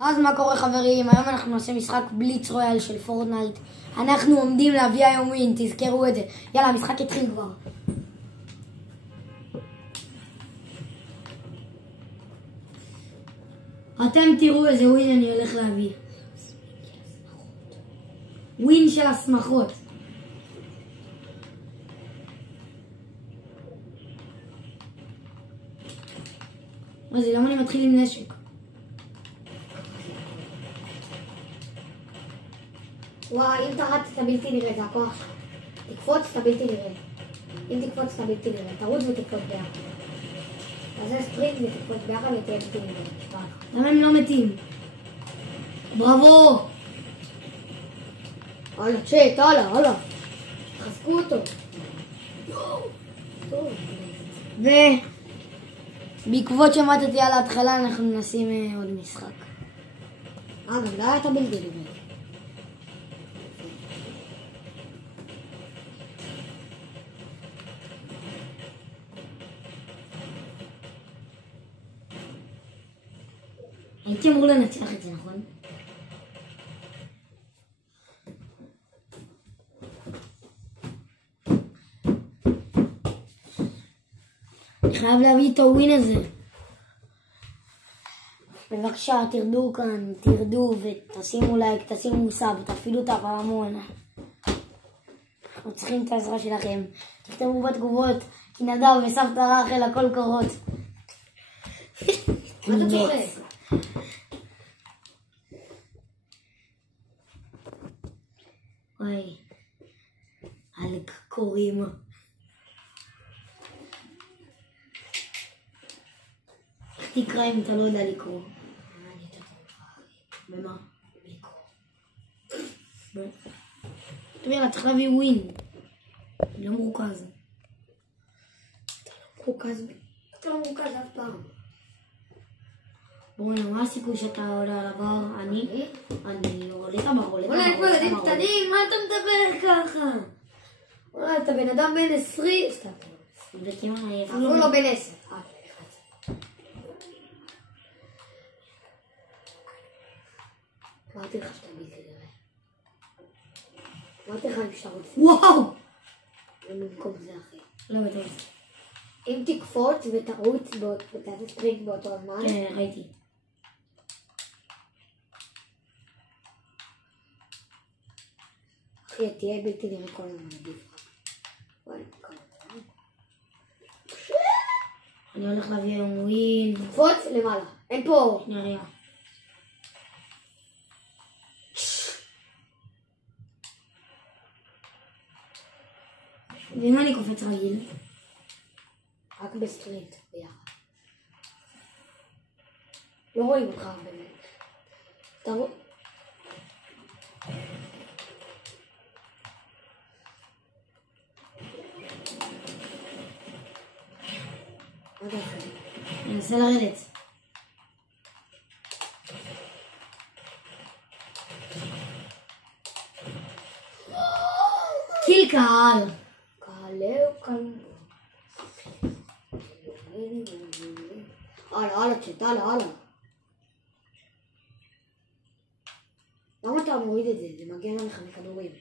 אז מה קורה חברים? היום אנחנו נעשה משחק בליץ רויאל של פורטנייט. אנחנו עומדים להביא היום ווין, תזכרו את זה. יאללה, המשחק התחיל כבר. אתם תראו איזה ווין אני הולך להביא. ווין של הסמכות. מה זה? למה אני מתחיל עם נשק? וואי, אם תרצת אתה בלתי נראה, זה הכוח שלך. תקפוץ אתה בלתי נראה. אם תקפוץ אתה בלתי נראה, תרוץ ותקפוץ ביחד. תעשה ספרינט ותקפוץ ביחד ותהיה בלתי נראה. למה הם לא מתים? בראבו! הלאה, צ'ט, הלאה. תחזקו אותו. ובעקבות שמעתי על ההתחלה אנחנו נשים עוד משחק. גם לא היה אתה בלתי נראה. הייתי אמור לנצח את זה, נכון? אני חייב להביא את הווין הזה. בבקשה, תרדו כאן, תרדו ותשימו לייק, תשימו סאב, תפעילו את הפעמון. אנחנו צריכים את העזרה שלכם. תכתבו בתגובות, כי נדב וסבתא רחל הכל קורות. מה אתה צוחק? וואי, אלק קוראים. איך תקרא אם אתה לא יודע לקרוא? אני יותר טוב. במה? לקרוא. טוב יאללה, צריך להביא ווין. אני לא מרוכז. אתה לא מרוכז אף פעם. בואי, מה הסיכוי שאתה עולה על הבר? אני עולה את הבר, אולי כבר ילדים קטנים, מה אתה מדבר ככה? אולי אתה בן אדם בן 20, סתם. אפילו לא בן 10. אמרתי לך שאתה בלתי נראה. אמרתי לך אם שאתה רוצה. וואו! במקום זה אחי. לא בטוח. אם תקפוץ ותרוץ ותעשה ספרינט באותו הזמן. כן, ראיתי. אחי, תהיה בלתי נראה כל הזמן, עדיף. אני הולך להביא היום ווין. קפוץ למעלה, אין פה. נראה. ואם אני קופץ רגיל? רק בסטרינט ביחד. לא רואים אותך באמת. תראו. מה אתה עושה? אני אנסה לרדת. קיל קהל. הלאה, צ'ט, הלאה. למה אתה מוריד את זה? זה מגן עליך מכדורים.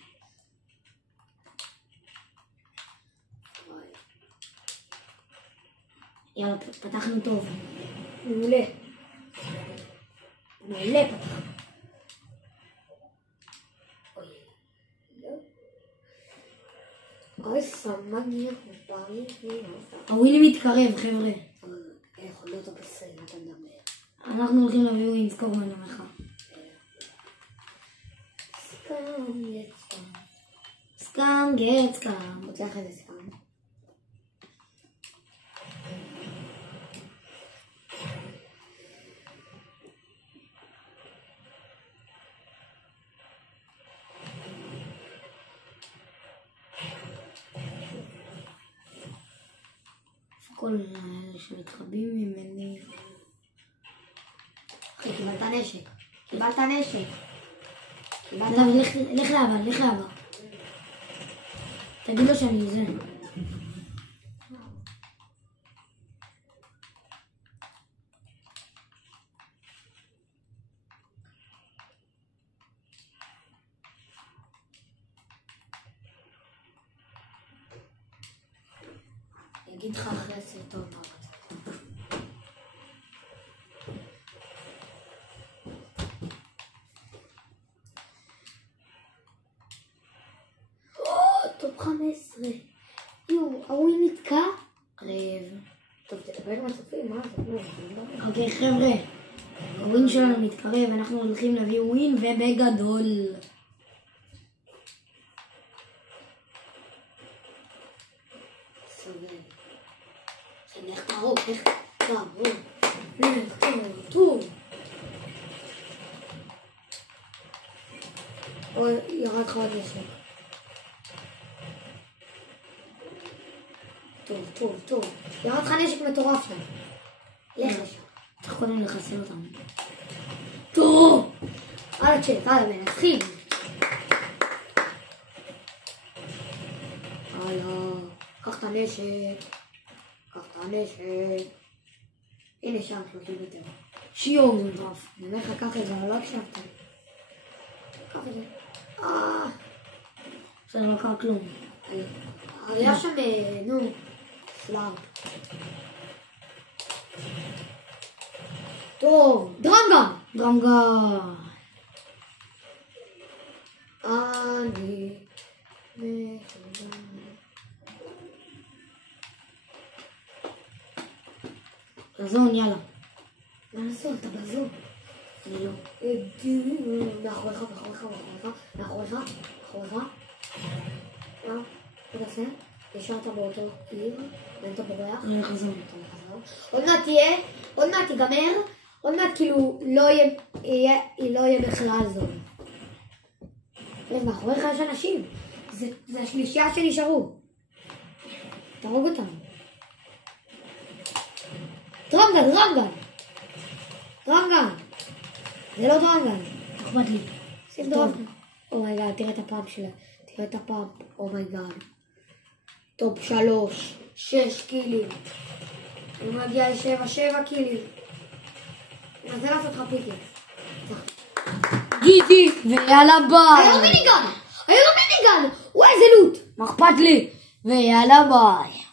יאללה, פתחנו טוב. מעולה פתח. אוי, סמגניח מפרים. הווילי מתקרב, חבר'ה. יכול להיות בסדר, אתה מדבר. אנחנו הולכים להביא ווין, סקור מנמך. סקאם גט סקאם. פותח איזה סקאם. כל אלה שמתחבאים ממני. אחי, קיבלת נשק. לך לעבר. תגיד לו שאני זה. אגיד לך אחרי הסרטון מה רצה. טוב 15. יו, הווין נתקע? רב. טוב, תדבר עם הצופים, מה זה? אוקיי חבר'ה, הווין שלנו מתקרב, אנחנו הולכים להביא ווין ובגדול. סוגר. לך תערוב, לך תערוב. לך תערוב. אוי, ירד לך עוד נשק. טוב. ירד לך נשק מטורף שם. לך לשם. צריך קודם לחסל אותם. טוב! על הצ'אט, הלאה, נתחיל. הלאה, קח את הנשק. הנה שם, 30 מטר. שיום זה מטורף. אני אומר לך, קח את זה, אבל לא הקשבת. קח את זה. בסדר, לא קרה כלום. היה שם, נו, סלאם. טוב, דרמגן! אני מחודם. רזון, יאללה. מה לעשות? אתה בזון. אני לא. מאחוריך. מה אתה עושה? ישרת באותו עיר, ואתה בורח. אני חזון. עוד מעט ייגמר, עוד מעט כאילו לא יהיה בכלל זון. מאחוריך יש אנשים, זה השלישייה שנשארו. תרוג אותם. דרמגן! זה לא דרמגן. אכפת לי. שים דרמגן. אומייגאד, תראה את הפאמפ שלה. אומייגאד. טופ 3, 6 קילים. הוא מגיע ל7 קילים. אז זה לעשות לך פיקס. גיגי, ויאללה ביי. היה לו מיניגן! הוא איזה לוט! מה אכפת לי? ויאללה ביי.